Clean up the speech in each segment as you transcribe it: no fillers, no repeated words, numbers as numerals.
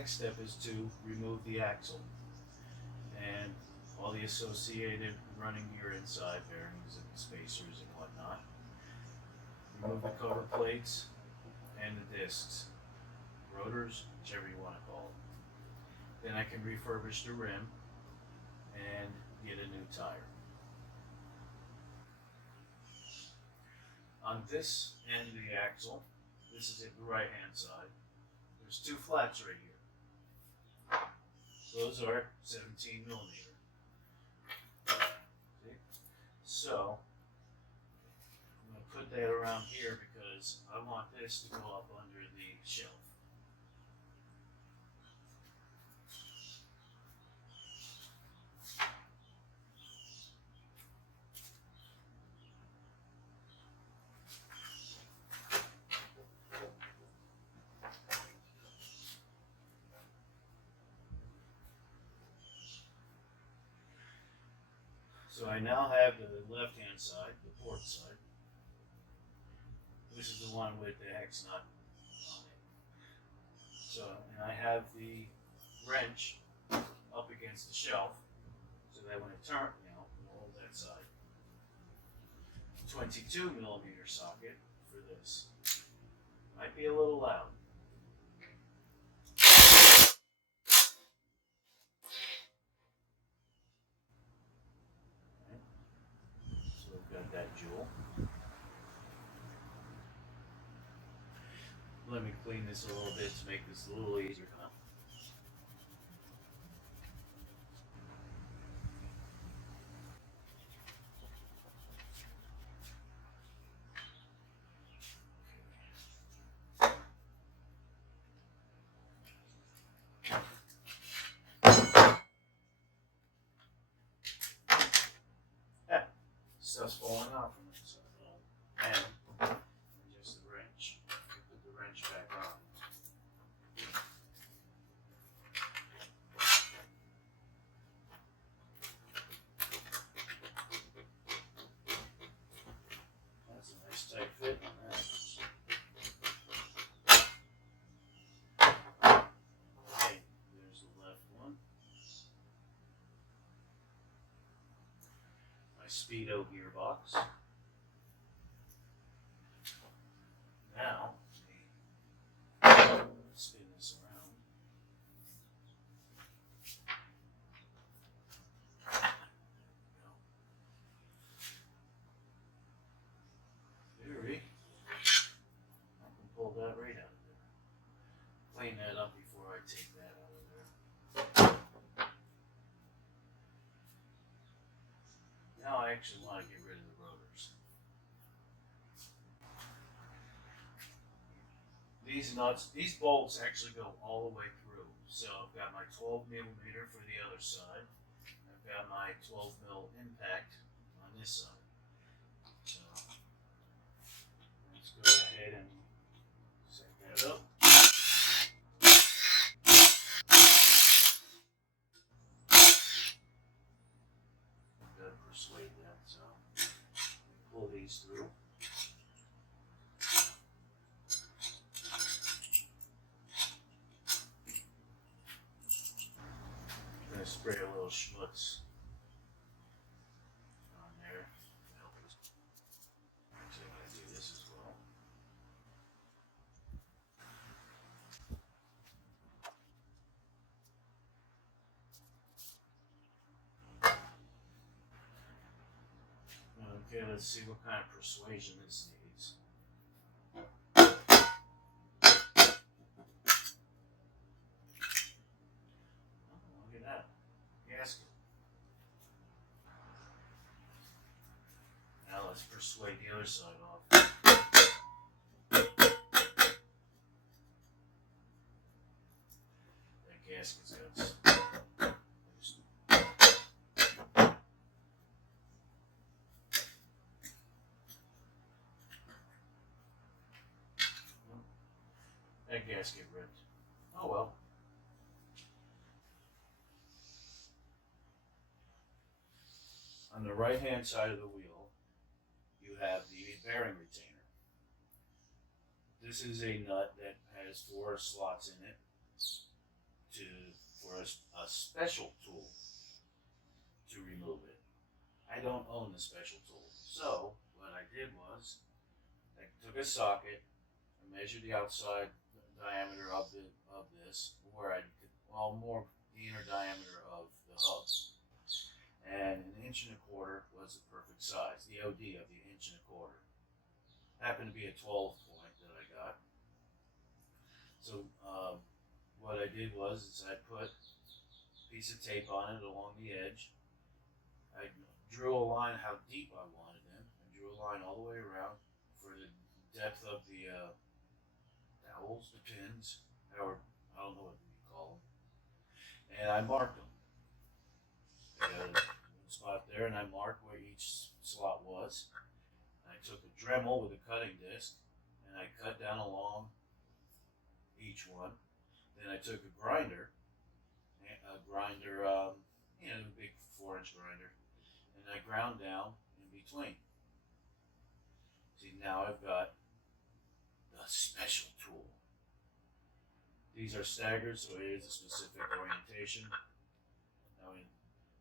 next step is to remove the axle and all the associated running gear inside, bearings and spacers and whatnot. Remove the cover plates and the discs, rotors, whichever you want to call it. Then I can refurbish the rim and get a new tire. On this end of the axle, this is at the right hand side, there's two flats right here. Those are 17 millimeter. See? So I'm going to put that around here because I want this to go up under the shelf. So I now have the left hand side, the port side. This is the one with the hex nut on it. So, and I have the wrench up against the shelf so that when it turns, it'll hold that side. 22 millimeter socket for this. Might be a little loud. So we've got that jewel. Let me clean this a little bit to make this a little easier. Stuff's falling off from it, so, and just the wrench. Put the wrench back on. That's a nice tight fit on that. Okay, there's the left one. My Speedo gearbox. Now, spin this around. Theory, I can pull that right out of there. Clean that up before I take that out of there. Now I actually want to get rid of the rotors. These nuts, these bolts actually go all the way through. So I've got my 12 millimeter for the other side. I've got my 12 mil impact on this side. So let's go ahead and set that up. Gotta persuade that, so pull these through. I'm gonna spray a little schmutz on there to help us. Actually, I'm gonna do this as well. Okay, let's see what kind of persuasion this needs. Oh, look at that gasket. Now let's persuade the other side off. That gasket's got that gasket ripped. Oh well. On the right hand side of the wheel, you have the bearing retainer. This is a nut that has 4 slots in it. special tool to remove it. I don't own the special tool. So what I did was I took a socket and measured the outside diameter of this, where I could, well, more the inner diameter of the hub, and an inch and a quarter was the perfect size. The OD of the inch and a quarter happened to be a 12 point that I got. So what I did was is I put a piece of tape on it along the edge. I drew a line how deep I wanted them. I drew a line all the way around for the depth of the dowels, the pins, or I don't know what you call them. And I marked them. I got a spot there, and I marked where each slot was. And I took a Dremel with a cutting disc, and I cut down along each one. Then I took a big 4-inch grinder, and I ground down in between. See, now I've got the special tool. These are staggered, so it is a specific orientation.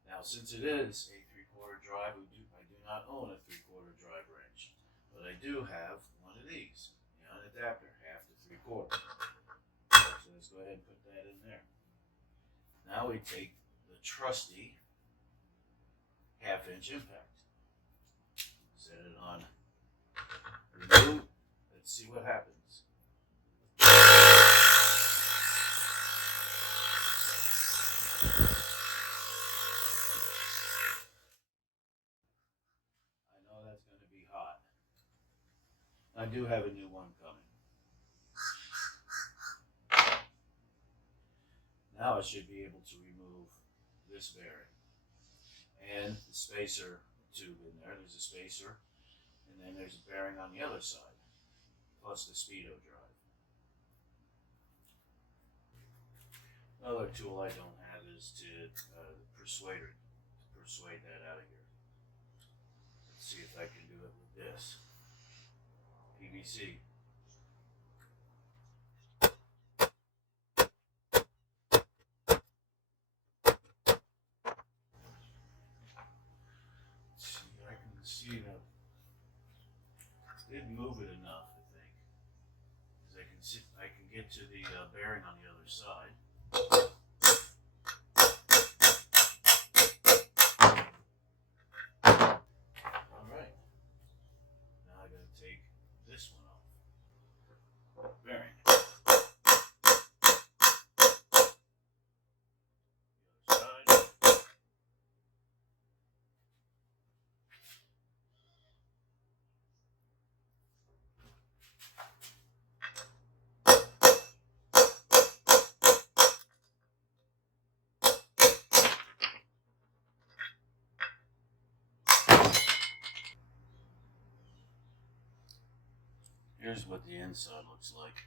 Now since it is a 3/4 drive, I do not own a 3/4 drive wrench, but I do have one of these, an adapter, 1/2 to 3/4. So let's go ahead and put that in there. Now we take the trusty 1/2-inch impact. Set it on remove. Let's see what happens. I know that's going to be hot. I do have a new one coming. Now I should be able to remove this bearing and the spacer tube in there. There's a spacer, and then there's a bearing on the other side, plus the speedo drive. Another tool I don't have is to persuade that out of here. Let's see if I can do it with this PVC. I can see that it didn't move it enough, I think, because I can get to the bearing on the other side. All right, now I got to take this one off. Bearing. The other side. Here's what the inside looks like.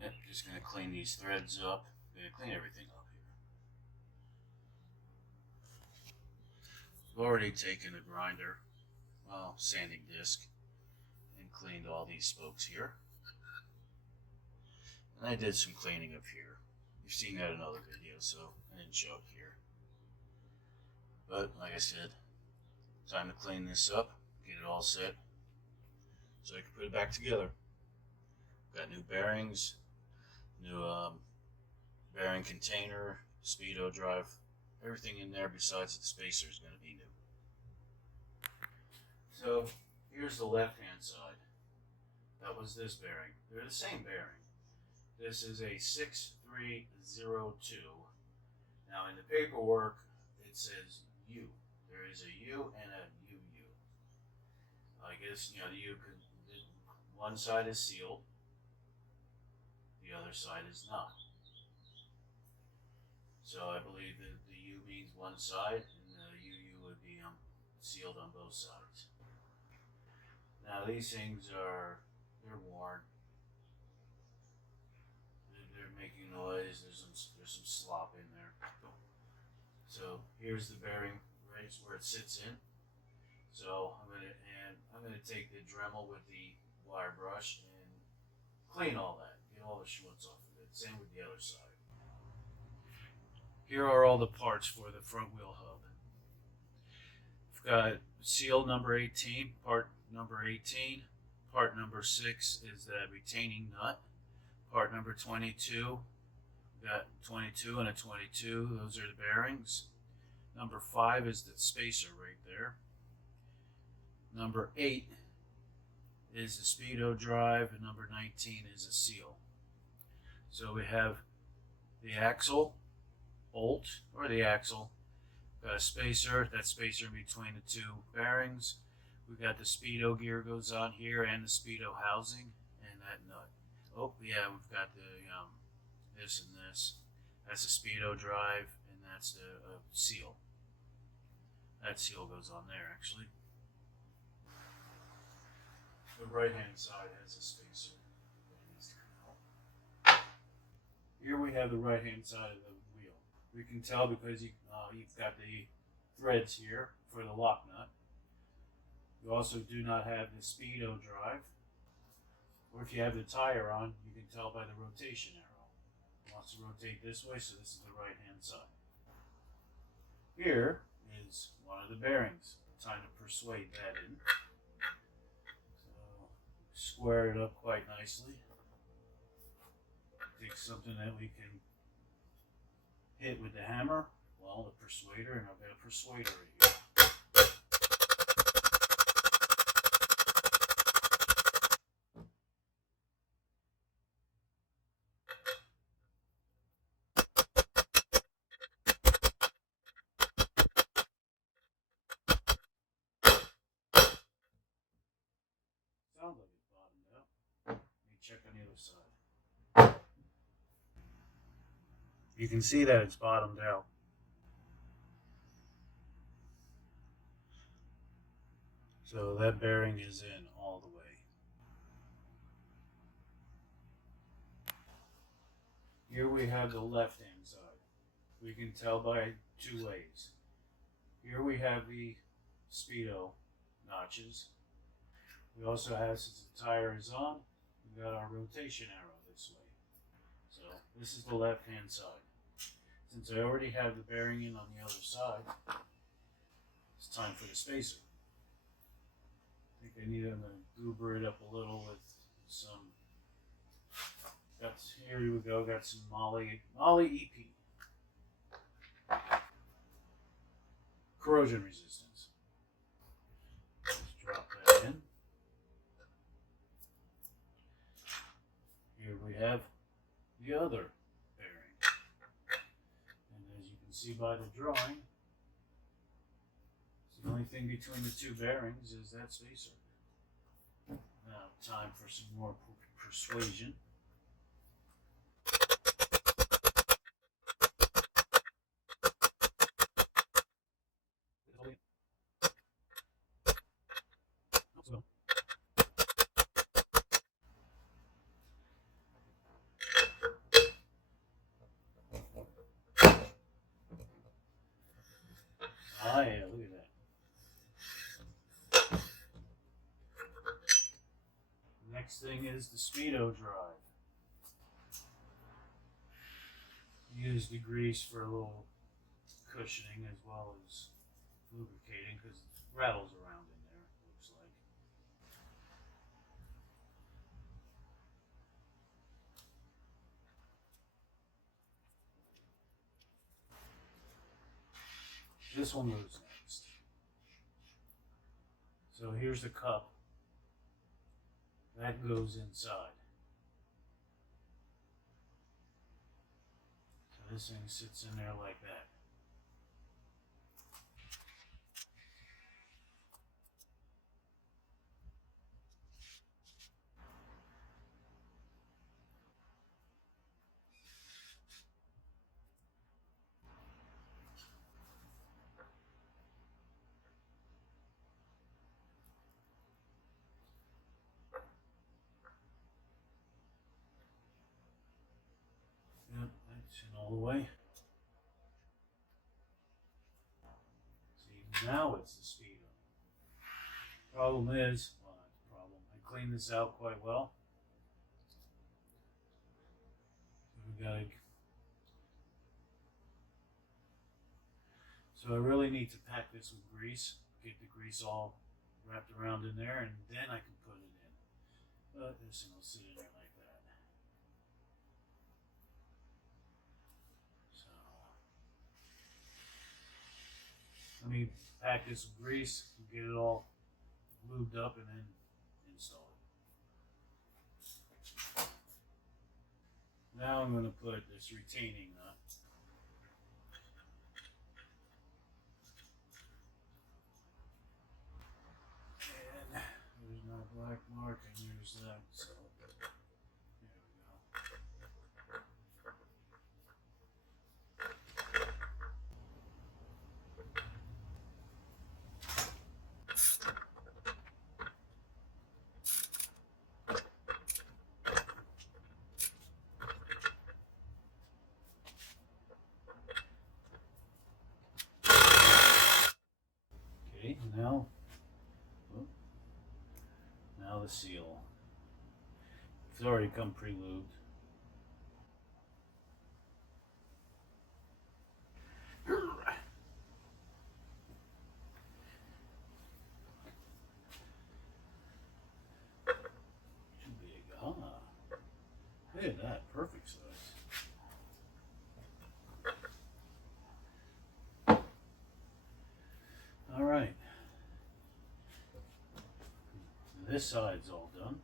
Yep, just going to clean these threads up. Going to clean everything up here. I've already taken a grinder, sanding disc, and cleaned all these spokes here. And I did some cleaning up here. You've seen that in other videos, so I didn't show it here. But like I said, time to clean this up, get it all set, so I can put it back together. Got new bearings, new bearing container, speedo drive, everything in there besides the spacer is going to be new. So here's the left hand side. That was this bearing. They're the same bearing. This is a 6302. Now in the paperwork it says U. There is a U and a UU. I guess the U one side is sealed, the other side is not. So I believe that the U means one side, and the UU would be sealed on both sides. Now these things they're worn. They're making noise. There's some slop in there. So here's the bearing right where it sits in. So I'm gonna take the Dremel with the wire brush and clean all that, get all the schmutz off of it. Same with the other side. Here are all the parts for the front wheel hub. We've got seal number 18, part number 18. Part number 6 is the retaining nut. Part number 22, we've got 22 and a 22. Those are the bearings. Number 5 is the spacer right there. Number 8 is the speedo drive, and number 19 is a seal. So we have the axle bolt, or the axle, got a spacer, that spacer in between the two bearings. We've got the speedo gear goes on here, and the speedo housing, and that nut. Oh yeah, we've got the this and this. That's the speedo drive, and that's the seal. That seal goes on there actually. The right hand side has a spacer that needs to come out. Here we have the right hand side of the wheel. We can tell because you've got the threads here for the lock nut. You also do not have the speedo drive, or if you have the tire on, you can tell by the rotation arrow. It wants to rotate this way, so this is the right hand side. Here is one of the bearings. Time to persuade that in. So square it up quite nicely. Take something that we can hit with the hammer, well, the persuader, and I've got a persuader right here. Sounds like it's bottomed out. Let me check on the other side. You can see that it's bottomed out. So that bearing is in all the way. Here we have the left hand side. We can tell by two ways. Here we have the speedo notches. We also have, since the tire is on, we've got our rotation arrow this way. So this is the left hand side. Since I already have the bearing in on the other side, it's time for the spacer. I think I need to goober it up a little with some, here we go, got some Moly EP. Corrosion resistance. Just drop that in. Here we have the other bearing. And as you can see by the drawing, the only thing between the two bearings is that spacer. Now, time for some more persuasion. Ah, yeah, look at that. Next thing is the speedo drive. Use the grease for a little cushioning as well as lubricating because it rattles around in there, it looks like. This one goes next. So here's the cup. That goes inside. So this thing sits in there like that. Yep, that's in all the way. See, now it's the speedo. Problem is, well, not the problem. I cleaned this out quite well. So we gotta So I really need to pack this with grease, get the grease all wrapped around in there, and then I can put it in. But this thing will sit in there like that. So let me pack this with grease, get it all lubed up, and then install it. Now I'm going to put this retaining nut. And there's my black mark, and there's that. So there we go. Okay, now the seal. It's already come pre-lubed. Should be a look at that, perfect size. All right, this side's all done.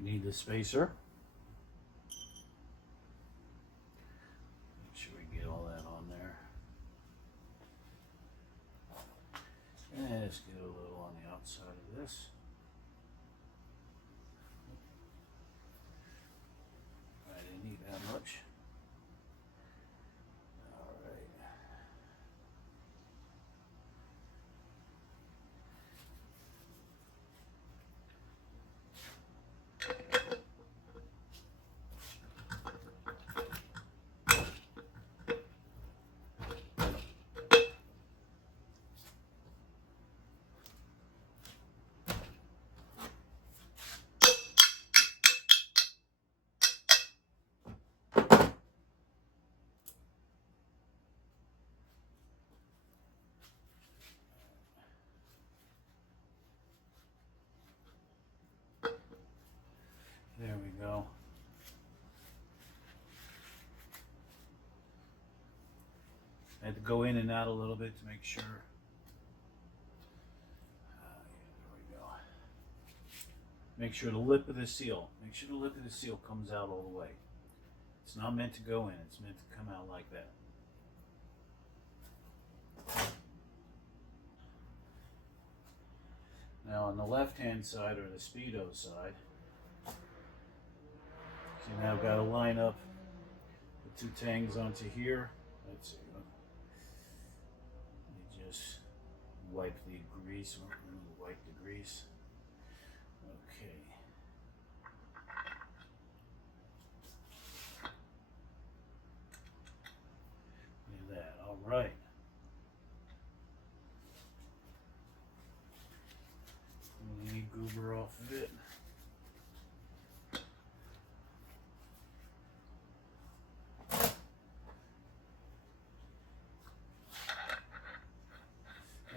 Need the spacer. Make sure we get all that on there. And let's get a little on the outside of this. I didn't need that much. All right. There we go. I had to go in and out a little bit to make sure. There we go. Make sure the lip of the seal. Make sure the lip of the seal comes out all the way. It's not meant to go in. It's meant to come out like that. Now on the left-hand side, or the Speedo side, so now I've got to line up the two tangs onto here. Let's see. Let me just wipe the grease. Wipe the grease. Okay. Look at that. All right. Any goober off of it.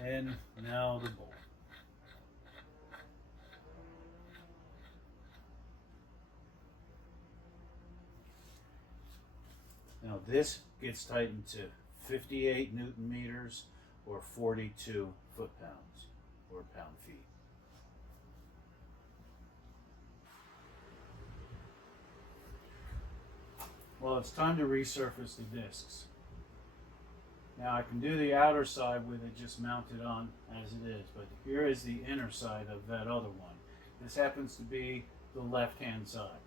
And now the bolt. Now this gets tightened to 58 Newton meters or 42 foot-pounds or pound-feet. Well, it's time to resurface the discs. Now I can do the outer side with it just mounted on as it is, but here is the inner side of that other one. This happens to be the left-hand side.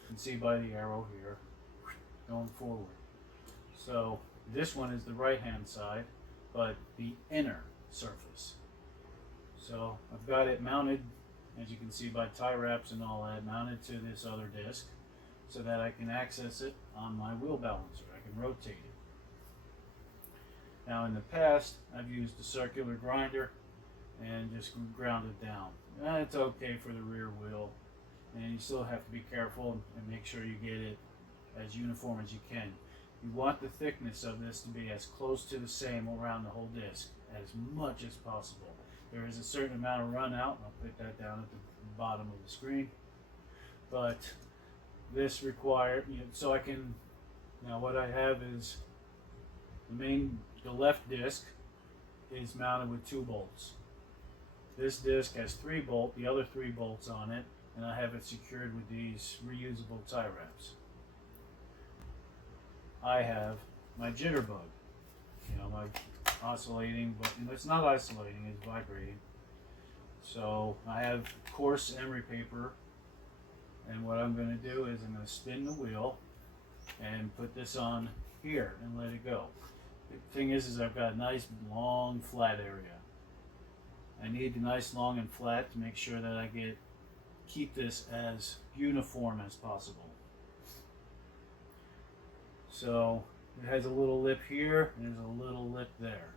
You can see by the arrow here going forward. So this one is the right-hand side, but the inner surface. So I've got it mounted, as you can see by tie wraps and all that, mounted to this other disc so that I can access it on my wheel balancer. I can rotate it. Now in the past, I've used a circular grinder and just ground it down. It's okay for the rear wheel. and you still have to be careful and make sure you get it as uniform as you can. You want the thickness of this to be as close to the same around the whole disc as much as possible. There is a certain amount of run out, and I'll put that down at the bottom of the screen, but this requires, so I can, now what I have is the left disc is mounted with 2 bolts. This disc has 3 bolts, the other 3 bolts on it, and I have it secured with these reusable tie wraps. I have my jitterbug, my oscillating, but it's not oscillating, it's vibrating. So I have coarse emery paper, and what I'm going to do is I'm going to spin the wheel and put this on here and let it go. The thing is I've got a nice long flat area. I need the nice long and flat to make sure that I keep this as uniform as possible. So it has a little lip here and there's a little lip there.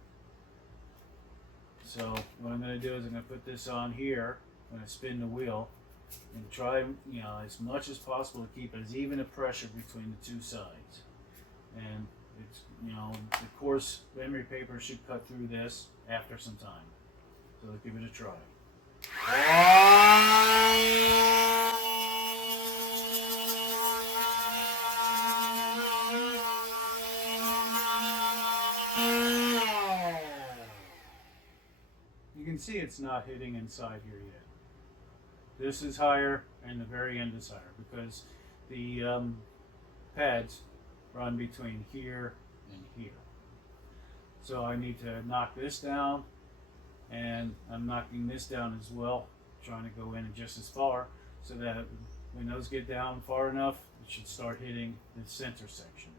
So what I'm going to do is I'm going to put this on here. I'm going to spin the wheel and try, as much as possible to keep as even a pressure between the 2 sides. And it's, the coarse emery paper should cut through this after some time. So let's give it a try. You can see it's not hitting inside here yet. This is higher and the very end is higher because the pads run between here and here. So I need to knock this down, and I'm knocking this down as well, trying to go in just as far so that when those get down far enough, it should start hitting the center section.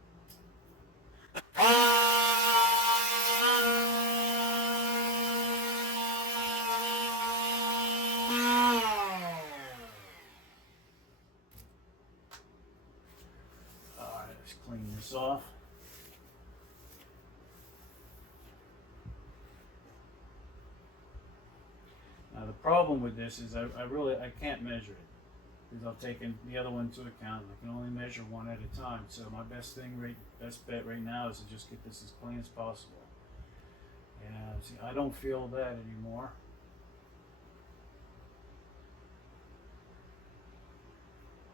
Alright, let's clean this off. Now the problem with this is I can't measure it because I've taken the other one into account. I can only measure one at a time. So my best bet right now is to just get this as clean as possible. And see, I don't feel that anymore.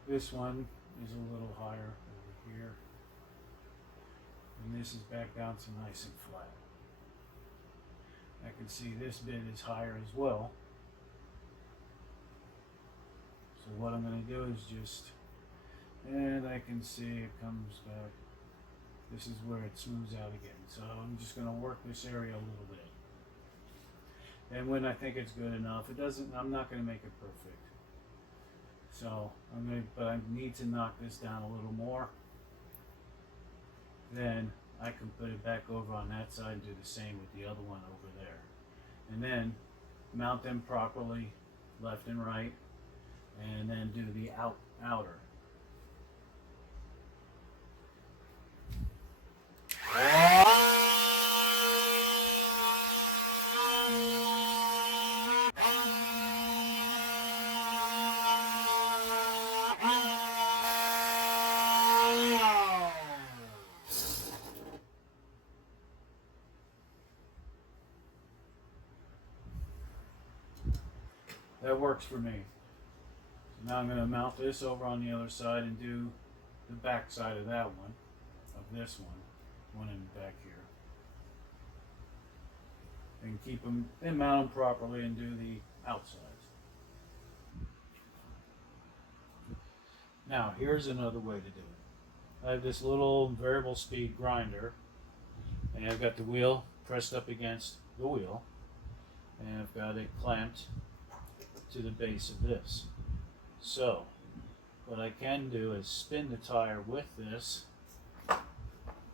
This one is a little higher over here, and this is back down to nice and flat. I can see this bit is higher as well. So what I'm going to do is and I can see it comes back. This is where it smooths out again. So I'm just going to work this area a little bit. And when I think it's good enough, I'm not going to make it perfect. So but I need to knock this down a little more. Then I can put it back over on that side and do the same with the other one over there. And then mount them properly, left and right, and then do the outer. That works for me. So now I'm going to mount this over on the other side and do the back side of that one, of this one in the back here. And keep them, and mount them properly and do the outsides. Now here's another way to do it. I have this little variable speed grinder, and I've got the wheel pressed up against the wheel, and I've got it clamped to the base of this. So what I can do is spin the tire with this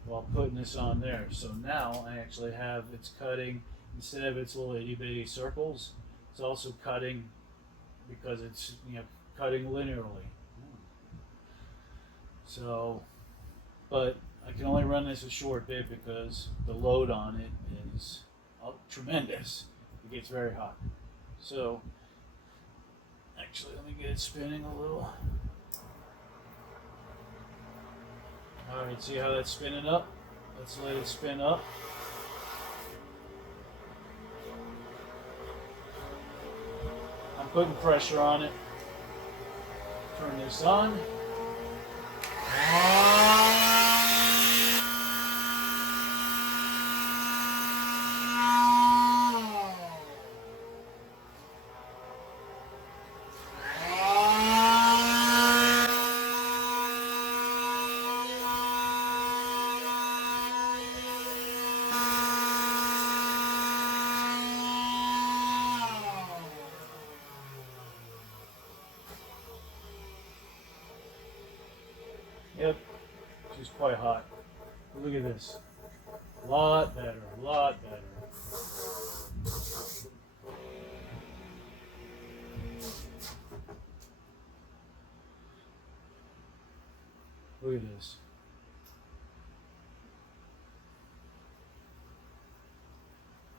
while putting this on there. So now I actually have it's cutting, instead of its little itty bitty circles, it's also cutting because it's cutting linearly. So, but I can only run this a short bit because the load on it is tremendous. It gets very hot. So I Actually, let me get it spinning a little. Alright, see how that's spinning up? Let's let it spin up. I'm putting pressure on it. Turn this on. Yep, she's quite hot. Look at this. A lot better, a lot better. Look at this.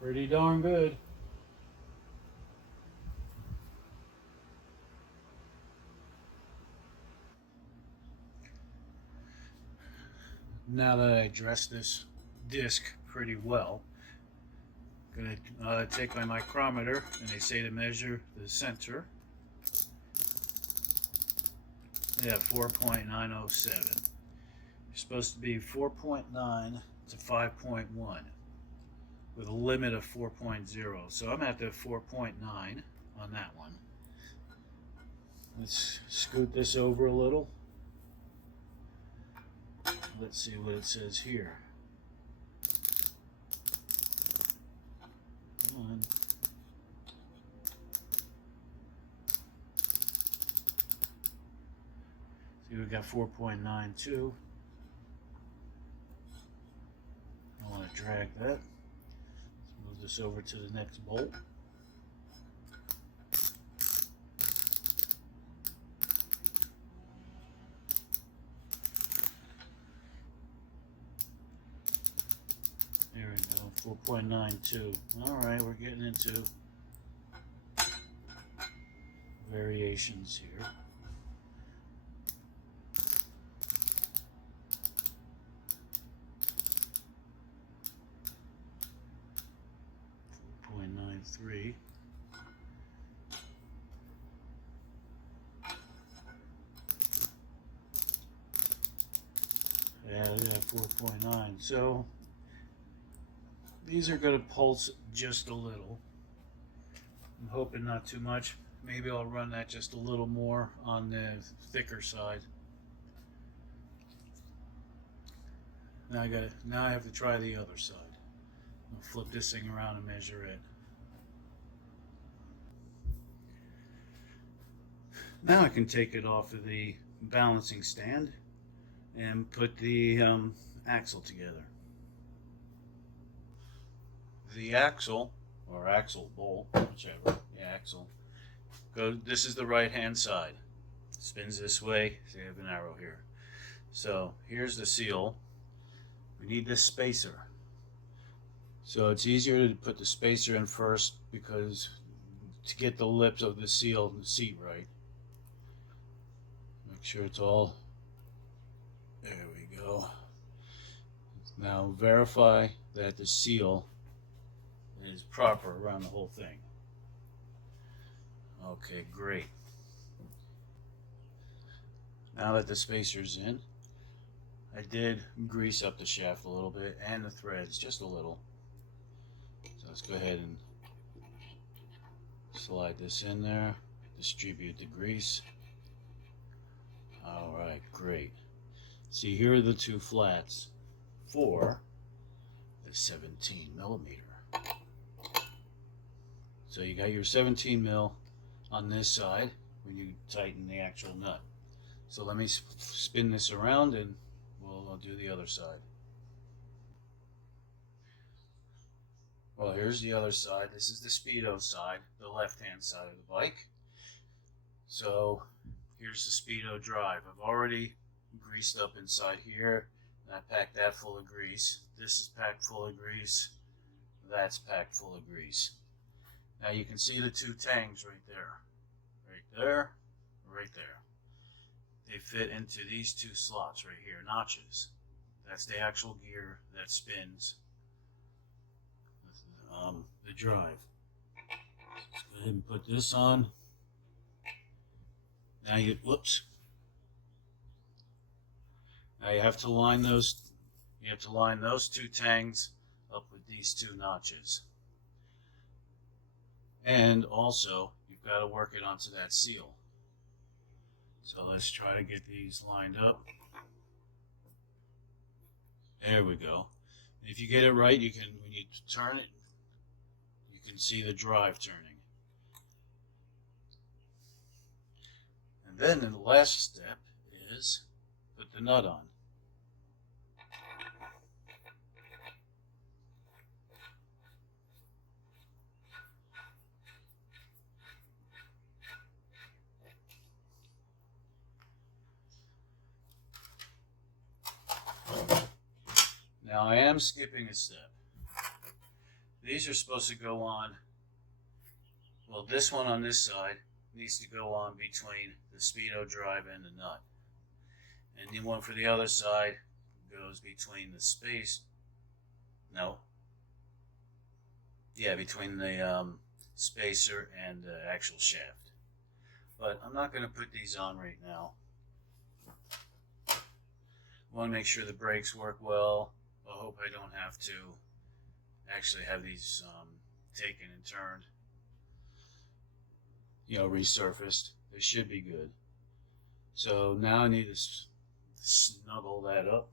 Pretty darn good. Now that I dressed this disc pretty well, I'm going to take my micrometer, and they say to measure the center. Yeah, 4.907. You're supposed to be 4.9 to 5.1 with a limit of 4.0. So I'm at the 4.9 on that one. Let's scoot this over a little. Let's see what it says here. Come on. See, we got 4.92. I want to drag that. Let's move this over to the next bolt. There we go, 4.92. Alright, we're getting into variations here. .93. Yeah, look at that, 4.9. So these are going to pulse just a little. I'm hoping not too much. Maybe I'll run that just a little more on the thicker side. Now I have to try the other side. I'll flip this thing around and measure it. Now I can take it off of the balancing stand and put the axle together. The axle, or axle bolt, whichever, the axle, this is the right hand side. Spins this way, so you have an arrow here. So here's the seal. We need this spacer. So it's easier to put the spacer in first because to get the lips of the seal and the seat right. Make sure it's all, there we go. Now verify that the seal is proper around the whole thing. Okay, great. Now that the spacer's in, I did grease up the shaft a little bit and the threads just a little. So let's go ahead and slide this in there, distribute the grease. Alright, great. See, here are the two flats for the 17 millimeter. So you got your 17 mil on this side when you tighten the actual nut. So let me spin this around and I'll do the other side. Well, here's the other side. This is the Speedo side, the left-hand side of the bike. So here's the Speedo drive. I've already greased up inside here, and I packed that full of grease. This is packed full of grease. That's packed full of grease. Now you can see the two tangs right there. right there, right there. They fit into these two slots right here, notches. That's the actual gear that spins the drive. Let's go ahead and put this on. Now you, whoops. Now you have to line those. You have to line those two tangs up with these two notches. And also, you've got to work it onto that seal. So let's try to get these lined up. There we go. If you get it right, you can, when you turn it, you can see the drive turning. And then the last step is put the nut on. Now I am skipping a step. These are supposed to go on, well, this one on this side needs to go on between the speedo drive and the nut. And the one for the other side goes between the between the spacer and the actual shaft. But I'm not going to put these on right now. I want to make sure the brakes work well. I hope I don't have to actually have these taken and turned, resurfaced. They should be good. So now I need to snuggle that up.